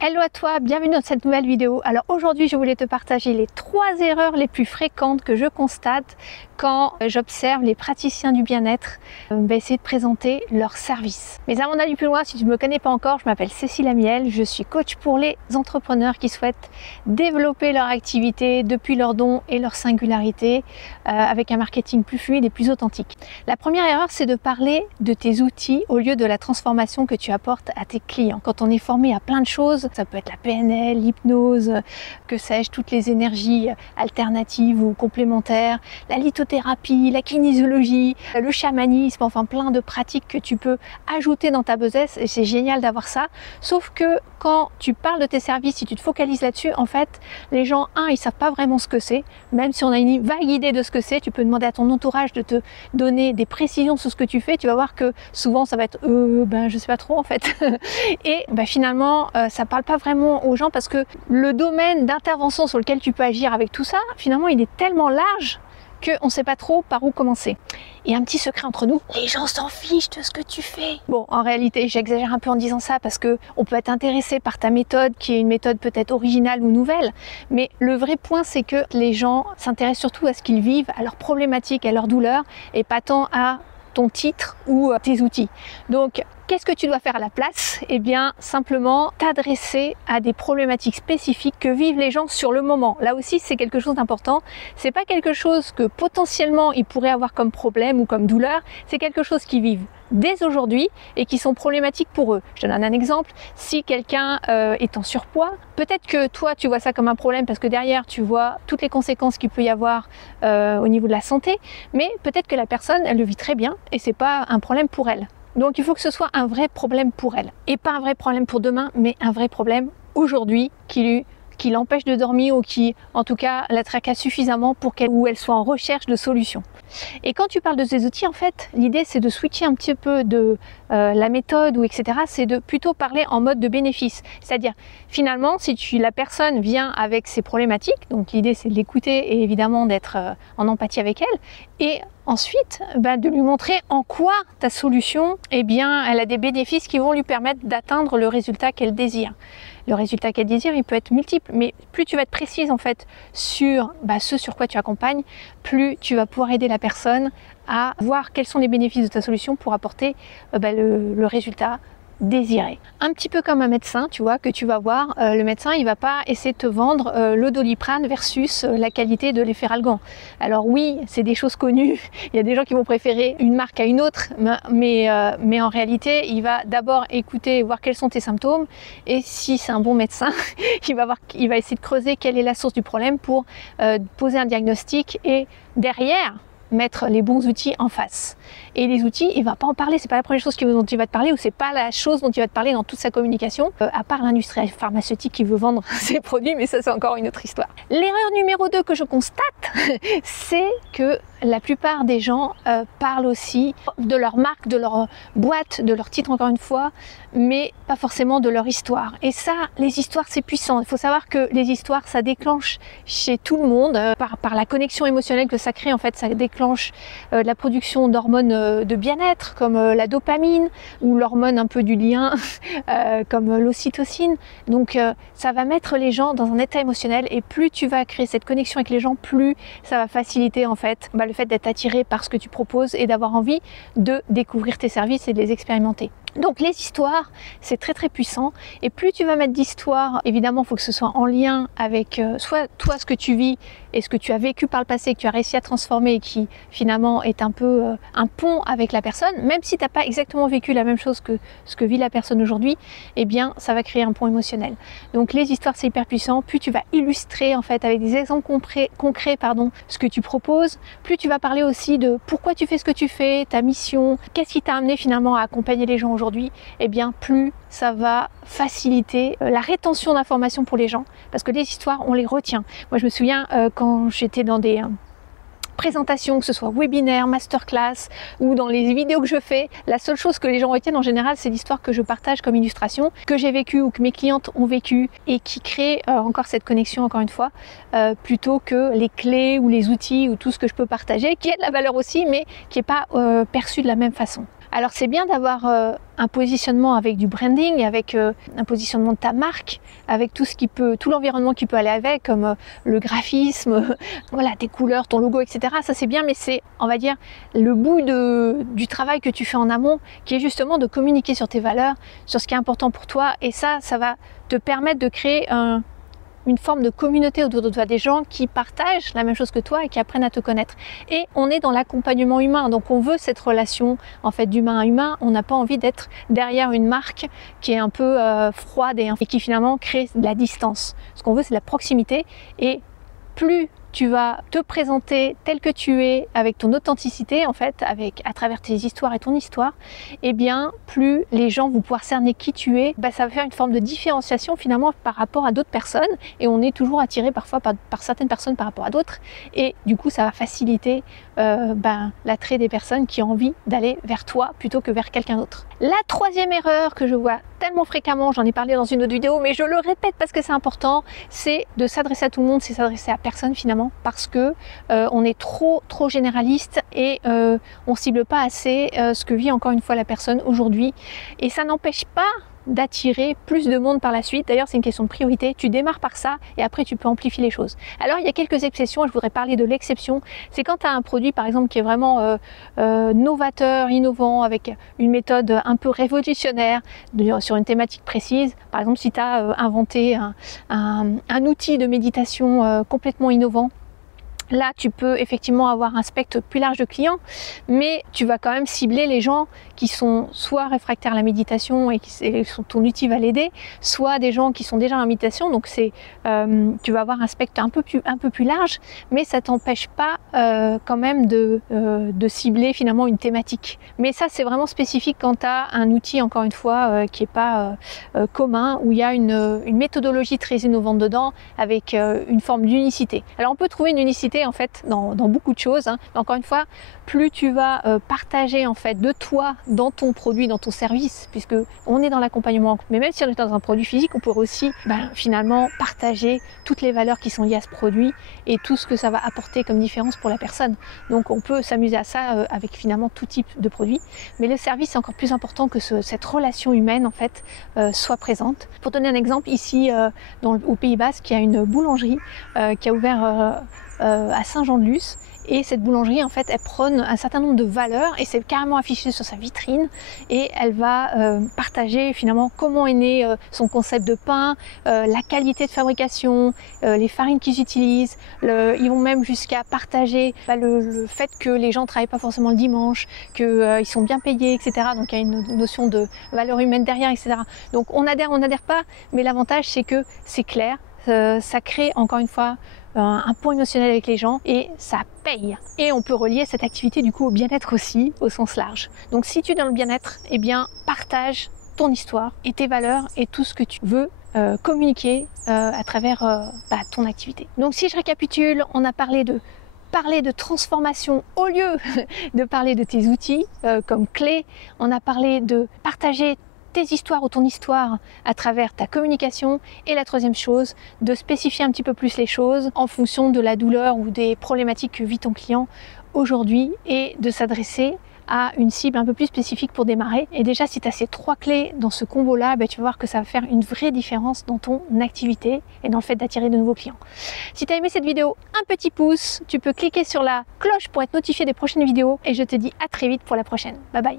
Hello à toi, bienvenue dans cette nouvelle vidéo. Alors aujourd'hui je voulais te partager les 3 erreurs les plus fréquentes que je constate quand j'observe les praticiens du bien-être essayer de présenter leurs services. Mais avant d'aller plus loin, si tu ne me connais pas encore, je m'appelle Cécile Amiel, je suis coach pour les entrepreneurs qui souhaitent développer leur activité depuis leurs dons et leur singularité avec un marketing plus fluide et plus authentique. La première erreur, c'est de parler de tes outils au lieu de la transformation que tu apportes à tes clients. Quand on est formé à plein de choses, ça peut être la PNL, l'hypnose, que sais-je, toutes les énergies alternatives ou complémentaires, la lithothérapie, la kinésiologie, le chamanisme, enfin plein de pratiques que tu peux ajouter dans ta besace et c'est génial d'avoir ça. Sauf que quand tu parles de tes services, si tu te focalises là-dessus, en fait, les gens, ils savent pas vraiment ce que c'est. Même si on a une vague idée de ce que c'est, tu peux demander à ton entourage de te donner des précisions sur ce que tu fais. Tu vas voir que souvent, ça va être, je sais pas trop en fait. Et finalement, ça parle pas vraiment aux gens parce que le domaine d'intervention sur lequel tu peux agir avec tout ça, finalement, il est tellement large qu'on ne sait pas trop par où commencer. Et un petit secret entre nous, les gens s'en fichent de ce que tu fais. Bon, en réalité, j'exagère un peu en disant ça parce qu'on peut être intéressé par ta méthode, qui est une méthode peut-être originale ou nouvelle, mais le vrai point, c'est que les gens s'intéressent surtout à ce qu'ils vivent, à leurs problématiques, à leurs douleurs, et pas tant à ton titre ou tes outils. Donc, qu'est-ce que tu dois faire à la place? Eh bien, simplement t'adresser à des problématiques spécifiques que vivent les gens sur le moment. Là aussi, c'est quelque chose d'important. C'est pas quelque chose que potentiellement ils pourraient avoir comme problème ou comme douleur. C'est quelque chose qu'ils vivent dès aujourd'hui et qui sont problématiques pour eux. Je te donne un exemple. Si quelqu'un est en surpoids, peut-être que toi, tu vois ça comme un problème parce que derrière, tu vois toutes les conséquences qu'il peut y avoir au niveau de la santé. Mais peut-être que la personne, elle le vit très bien et c'est pas un problème pour elle. Donc il faut que ce soit un vrai problème pour elle. Et pas un vrai problème pour demain, mais un vrai problème aujourd'hui qui l'empêche de dormir ou qui, en tout cas, la tracasse suffisamment pour qu'elle soit en recherche de solutions. Et quand tu parles de ces outils, en fait, l'idée c'est de switcher un petit peu de la méthode ou etc. C'est de plutôt parler en mode de bénéfice. C'est-à-dire, finalement, si la personne vient avec ses problématiques, donc l'idée c'est de l'écouter et évidemment d'être en empathie avec elle, et ensuite de lui montrer en quoi ta solution, elle a des bénéfices qui vont lui permettre d'atteindre le résultat qu'elle désire. Le résultat qu'elle désire, il peut être multiple, mais plus tu vas être précise en fait sur ce sur quoi tu accompagnes, plus tu vas pouvoir aider la personne à voir quels sont les bénéfices de ta solution pour apporter le résultat désiré. Un petit peu comme un médecin, tu vois, que tu vas voir, le médecin, il va pas essayer de te vendre le Doliprane versus la qualité de l'Efferalgan. Alors oui, c'est des choses connues, il y a des gens qui vont préférer une marque à une autre, mais en réalité, il va d'abord écouter, voir quels sont tes symptômes, et si c'est un bon médecin, il va essayer de creuser quelle est la source du problème pour poser un diagnostic et derrière, mettre les bons outils en face. Et les outils, il va pas en parler, c'est pas la première chose dont il va te parler ou c'est pas la chose dont il va te parler dans toute sa communication, à part l'industrie pharmaceutique qui veut vendre ses produits, mais ça c'est encore une autre histoire. L'erreur numéro 2 que je constate, c'est que la plupart des gens parlent aussi de leur marque, de leur boîte, de leur titre encore une fois, mais pas forcément de leur histoire. Et ça, les histoires c'est puissant. Il faut savoir que les histoires ça déclenche chez tout le monde, par la connexion émotionnelle que ça crée, en fait ça déclenche la production d'hormones de bien-être comme la dopamine ou l'hormone un peu du lien comme l'ocytocine. Donc ça va mettre les gens dans un état émotionnel et plus tu vas créer cette connexion avec les gens, plus ça va faciliter en fait le fait d'être attiré par ce que tu proposes et d'avoir envie de découvrir tes services et de les expérimenter. Donc les histoires, c'est très très puissant et plus tu vas mettre d'histoires, évidemment il faut que ce soit en lien avec soit toi ce que tu vis et ce que tu as vécu par le passé, que tu as réussi à transformer et qui finalement est un peu un pont avec la personne, même si tu n'as pas exactement vécu la même chose que ce que vit la personne aujourd'hui, ça va créer un pont émotionnel. Donc les histoires c'est hyper puissant, plus tu vas illustrer en fait avec des exemples concrets ce que tu proposes, plus tu vas parler aussi de pourquoi tu fais ce que tu fais, ta mission, qu'est-ce qui t'a amené finalement à accompagner les gens aujourd'hui, plus ça va faciliter la rétention d'informations pour les gens parce que les histoires on les retient. Moi je me souviens quand j'étais dans des présentations, que ce soit webinaire, masterclass ou dans les vidéos que je fais, la seule chose que les gens retiennent en général, c'est l'histoire que je partage comme illustration, que j'ai vécue ou que mes clientes ont vécu et qui crée encore cette connexion, encore une fois, plutôt que les clés ou les outils ou tout ce que je peux partager, qui a de la valeur aussi, mais qui n'est pas perçu de la même façon. Alors c'est bien d'avoir un positionnement avec du branding, avec un positionnement de ta marque, avec tout l'environnement qui peut aller avec, comme le graphisme, voilà, tes couleurs, ton logo, etc. Ça c'est bien, mais c'est, on va dire, le bout du travail que tu fais en amont, qui est justement de communiquer sur tes valeurs, sur ce qui est important pour toi, et ça va te permettre de créer une forme de communauté autour de toi, des gens qui partagent la même chose que toi et qui apprennent à te connaître. Et on est dans l'accompagnement humain, donc on veut cette relation en fait d'humain à humain. On n'a pas envie d'être derrière une marque qui est un peu froide et qui finalement crée de la distance. Ce qu'on veut, c'est la proximité, et plus tu vas te présenter tel que tu es, avec ton authenticité en fait, à travers tes histoires et ton histoire, et bien plus les gens vont pouvoir cerner qui tu es. Ça va faire une forme de différenciation finalement par rapport à d'autres personnes, et on est toujours attiré parfois par certaines personnes par rapport à d'autres, et du coup ça va faciliter l'attrait des personnes qui ont envie d'aller vers toi plutôt que vers quelqu'un d'autre. La troisième erreur que je vois tellement fréquemment, j'en ai parlé dans une autre vidéo, mais je le répète parce que c'est important, c'est de s'adresser à tout le monde, c'est s'adresser à personne finalement, parce que on est trop généraliste, et on cible pas assez ce que vit encore une fois la personne aujourd'hui, et ça n'empêche pas d'attirer plus de monde par la suite. D'ailleurs, c'est une question de priorité. Tu démarres par ça et après tu peux amplifier les choses. Alors il y a quelques exceptions, et je voudrais parler de l'exception. C'est quand tu as un produit par exemple qui est vraiment novateur, innovant, avec une méthode un peu révolutionnaire sur une thématique précise. Par exemple, si tu as inventé un outil de méditation complètement innovant, là, tu peux effectivement avoir un spectre plus large de clients, mais tu vas quand même cibler les gens qui sont soit réfractaires à la méditation et ton outil va l'aider, soit des gens qui sont déjà en méditation. Donc tu vas avoir un spectre un peu plus large, mais ça t'empêche pas quand même de cibler finalement une thématique. Mais ça, c'est vraiment spécifique quand tu as un outil, encore une fois, qui n'est pas commun, où il y a une méthodologie très innovante dedans, avec une forme d'unicité. Alors on peut trouver une unicité en fait dans beaucoup de choses, hein. Encore une fois, plus tu vas partager en fait de toi dans ton produit, dans ton service, puisque on est dans l'accompagnement, mais même si on est dans un produit physique, on pourrait aussi finalement partager toutes les valeurs qui sont liées à ce produit et tout ce que ça va apporter comme différence pour la personne. Donc on peut s'amuser à ça avec finalement tout type de produit, mais le service est encore plus important que cette relation humaine en fait soit présente. Pour donner un exemple, ici au Pays Basque, il y a une boulangerie qui a ouvert à Saint-Jean-de-Luz, et cette boulangerie en fait elle prône un certain nombre de valeurs, et c'est carrément affiché sur sa vitrine, et elle va partager finalement comment est né son concept de pain, la qualité de fabrication, les farines qu'ils utilisent. Ils vont même jusqu'à partager le fait que les gens ne travaillent pas forcément le dimanche, qu'ils sont bien payés, etc. Donc il y a une notion de valeur humaine derrière, etc. Donc on n'adhère pas, mais l'avantage c'est que c'est clair, ça crée encore une fois un point émotionnel avec les gens, et ça paye. Et on peut relier cette activité du coup au bien-être aussi, au sens large. Donc si tu es dans le bien-être, eh bien partage ton histoire et tes valeurs et tout ce que tu veux communiquer à travers ton activité. Donc si je récapitule, on a parlé de transformation au lieu de parler de tes outils comme clés. On a parlé de partager tes histoires ou ton histoire à travers ta communication, et la troisième chose, de spécifier un petit peu plus les choses en fonction de la douleur ou des problématiques que vit ton client aujourd'hui, et de s'adresser à une cible un peu plus spécifique pour démarrer. Et déjà, si tu as ces trois clés dans ce combo-là, tu vas voir que ça va faire une vraie différence dans ton activité et dans le fait d'attirer de nouveaux clients. Si tu as aimé cette vidéo, un petit pouce, tu peux cliquer sur la cloche pour être notifié des prochaines vidéos, et je te dis à très vite pour la prochaine. Bye bye.